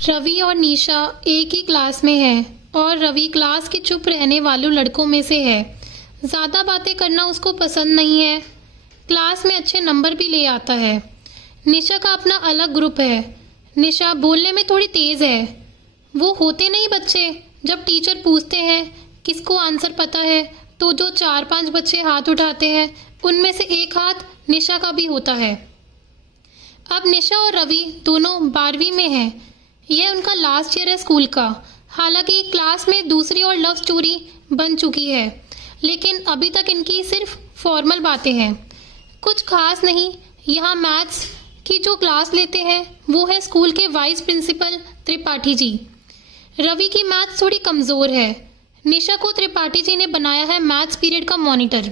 रवि और निशा एक ही क्लास में है और रवि क्लास के चुप रहने वालों लड़कों में से है। ज़्यादा बातें करना उसको पसंद नहीं है। क्लास में अच्छे नंबर भी ले आता है। निशा का अपना अलग ग्रुप है। निशा बोलने में थोड़ी तेज़ है। वो होते नहीं बच्चे जब टीचर पूछते हैं किसको आंसर पता है तो जो 4-5 बच्चे हाथ उठाते हैं उनमें से एक हाथ निशा का भी होता है। अब निशा और रवि दोनों 12वीं में हैं। यह उनका लास्ट ईयर है स्कूल का। हालांकि क्लास में दूसरी और लव स्टोरी बन चुकी है, लेकिन अभी तक इनकी सिर्फ फॉर्मल बातें हैं, कुछ खास नहीं। यहाँ मैथ्स की जो क्लास लेते हैं वो है स्कूल के वाइस प्रिंसिपल त्रिपाठी जी। रवि की मैथ्स थोड़ी कमज़ोर है। निशा को त्रिपाठी जी ने बनाया है मैथ्स पीरियड का मॉनिटर।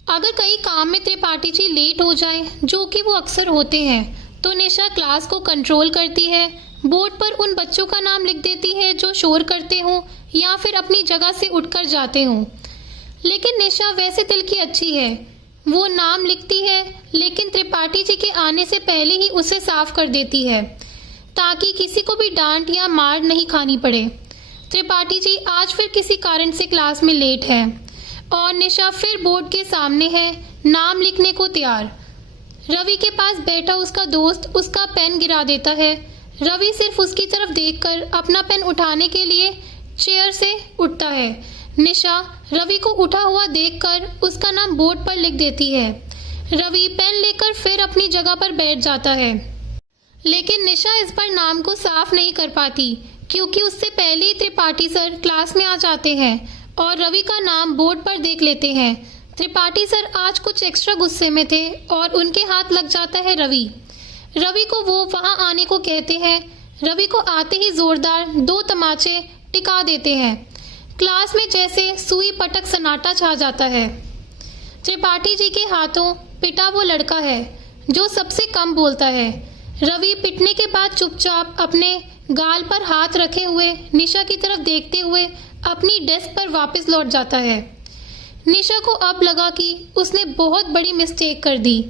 अगर कई काम में त्रिपाठी जी लेट हो जाए, जो कि वो अक्सर होते हैं, तो निशा क्लास को कंट्रोल करती है। बोर्ड पर उन बच्चों का नाम लिख देती है जो शोर करते हों या फिर अपनी जगह से उठकर जाते हों। लेकिन निशा वैसे दिल की अच्छी है। वो नाम लिखती है लेकिन त्रिपाठी जी के आने से पहले ही उसे साफ कर देती है ताकि किसी को भी डांट या मार नहीं खानी पड़े। त्रिपाठी जी आज फिर किसी कारण से क्लास में लेट है और निशा फिर बोर्ड के सामने है, नाम लिखने को तैयार। रवि के पास बैठा उसका दोस्त उसका पेन गिरा देता है। रवि सिर्फ उसकी तरफ देखकर अपना पेन उठाने के लिए चेयर से उठता है। निशा रवि को उठा हुआ देखकर उसका नाम बोर्ड पर लिख देती है। रवि पेन लेकर फिर अपनी जगह पर बैठ जाता है, लेकिन निशा इस बार नाम को साफ नहीं कर पाती क्योंकि उससे पहले ही त्रिपाठी सर क्लास में आ जाते हैं और रवि का नाम बोर्ड पर देख लेते हैं। त्रिपाठी सर आज कुछ एक्स्ट्रा गुस्से में थे और उनके हाथ लग जाता है रवि को वो वहां आने को कहते हैं। रवि को आते ही जोरदार 2 तमाचे टिका देते हैं। क्लास में जैसे सुई पटक सन्नाटा छा जाता है। त्रिपाठी जी के हाथों पिटा वो लड़का है जो सबसे कम बोलता है। रवि पिटने के बाद चुपचाप अपने गाल पर हाथ रखे हुए निशा की तरफ देखते हुए अपनी डेस्क पर वापस लौट जाता है। निशा को अब लगा कि उसने बहुत बड़ी मिस्टेक कर दी।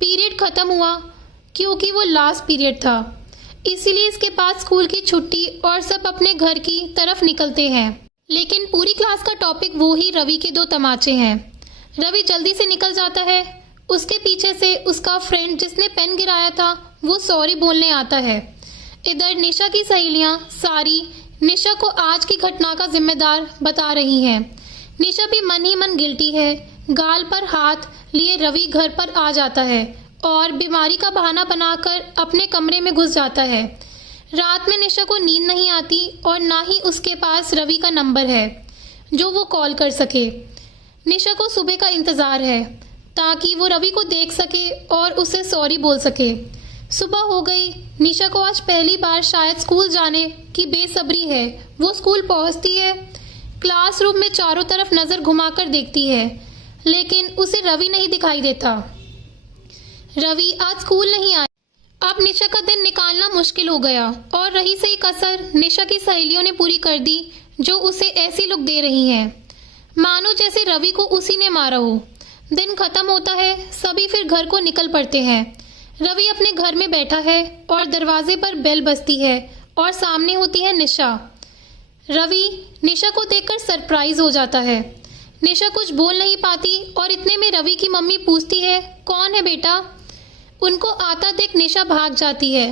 पीरियड खत्म हुआ क्योंकि वो लास्ट पीरियड था, इसीलिए इसके बाद स्कूल की छुट्टी और सब अपने घर की तरफ निकलते हैं। लेकिन पूरी क्लास का टॉपिक वो ही रवि के 2 तमाचे हैं। रवि जल्दी से निकल जाता है। उसके पीछे से उसका फ्रेंड जिसने पेन गिराया था वो सॉरी बोलने आता है। इधर निशा की सहेलियां सारी निशा को आज की घटना का जिम्मेदार बता रही हैं। निशा भी मन ही मन गिल्टी है। गाल पर हाथ लिए रवि घर पर आ जाता है और बीमारी का बहाना बनाकर अपने कमरे में घुस जाता है। रात में निशा को नींद नहीं आती और ना ही उसके पास रवि का नंबर है जो वो कॉल कर सके। निशा को सुबह का इंतज़ार है ताकि वो रवि को देख सके और उसे सॉरी बोल सके। सुबह हो गई। निशा को आज पहली बार शायद स्कूल जाने की बेसब्री है। वो स्कूल पहुंचती है। क्लासरूम में चारों तरफ नज़र घुमाकर देखती है, लेकिन उसे रवि नहीं दिखाई देता। रवि आज स्कूल नहीं आया। अब निशा का दिन निकालना मुश्किल हो गया और रही सही कसर निशा की सहेलियों ने पूरी कर दी जो उसे ऐसी लुक दे रही हैं मानो जैसे रवि को उसी ने मारा हो। दिन खत्म होता है। सभी फिर घर को निकल पड़ते हैं। रवि अपने घर में बैठा है और दरवाजे पर बेल बजती है और सामने होती है निशा। रवि निशा को देखकर सरप्राइज हो जाता है। निशा कुछ बोल नहीं पाती और इतने में रवि की मम्मी पूछती है, कौन है बेटा? उनको आता देख निशा भाग जाती है।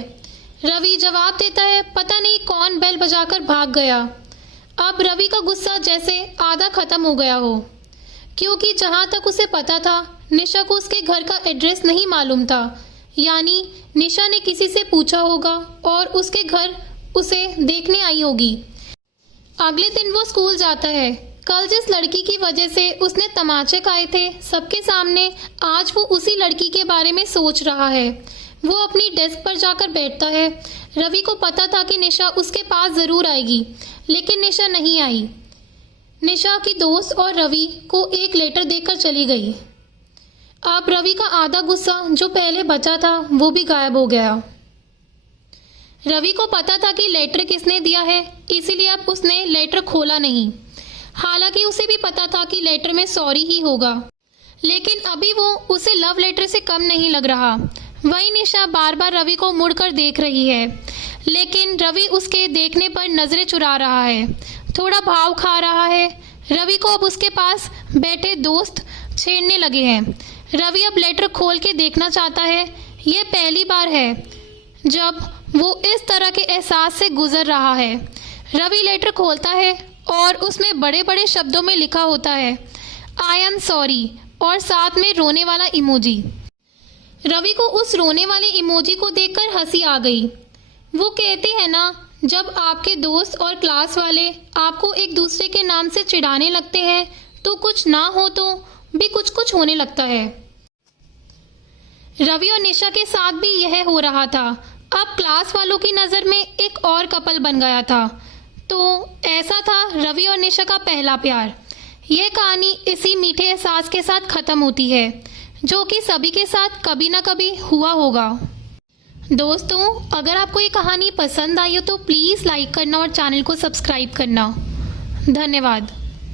रवि जवाब देता है, पता नहीं कौन बेल बजाकर भाग गया। अब रवि का गुस्सा जैसे आधा खत्म हो गया हो, क्योंकि जहां तक उसे पता था निशा को उसके घर का एड्रेस नहीं मालूम था। यानी निशा ने किसी से पूछा होगा और उसके घर उसे देखने आई होगी। अगले दिन वो स्कूल जाता है। कल जिस लड़की की वजह से उसने तमाचे खाए थे सबके सामने, आज वो उसी लड़की के बारे में सोच रहा है। वो अपनी डेस्क पर जाकर बैठता है। रवि को पता था कि निशा उसके पास ज़रूर आएगी, लेकिन निशा नहीं आई। निशा की दोस्त और रवि को एक लेटर देकर चली गई। अब रवि का आधा गुस्सा जो पहले बचा था वो भी गायब हो गया। रवि को पता था कि लेटर किसने दिया है, इसीलिए अब उसने लेटर खोला नहीं। हालांकि उसे भी पता था कि लेटर में सॉरी ही होगा, लेकिन अभी वो उसे लव लेटर से कम नहीं लग रहा। वही निशा बार बार रवि को मुड़कर देख रही है। लेकिन रवि उसके देखने पर नज़रें चुरा रहा है, थोड़ा भाव खा रहा है। रवि को अब उसके पास बैठे दोस्त छेड़ने लगे हैं। रवि अब लेटर खोल के देखना चाहता है। यह पहली बार है जब वो इस तरह के एहसास से गुजर रहा है। रवि लेटर खोलता है और उसमें बड़े बड़े शब्दों में लिखा होता है आई एम सॉरी और साथ में रोने वाला इमोजी। रवि को उस रोने वाले इमोजी को देखकर हंसी आ गई। वो कहते हैं ना, जब आपके दोस्त और क्लास वाले आपको एक दूसरे के नाम से चिढ़ाने लगते हैं तो कुछ ना हो तो भी कुछ कुछ होने लगता है। रवि और निशा के साथ भी यह हो रहा था। अब क्लास वालों की नज़र में एक और कपल बन गया था। तो ऐसा था रवि और निशा का पहला प्यार। यह कहानी इसी मीठे एहसास के साथ ख़त्म होती है जो कि सभी के साथ कभी ना कभी हुआ होगा। दोस्तों, अगर आपको ये कहानी पसंद आई हो तो प्लीज़ लाइक करना और चैनल को सब्सक्राइब करना। धन्यवाद।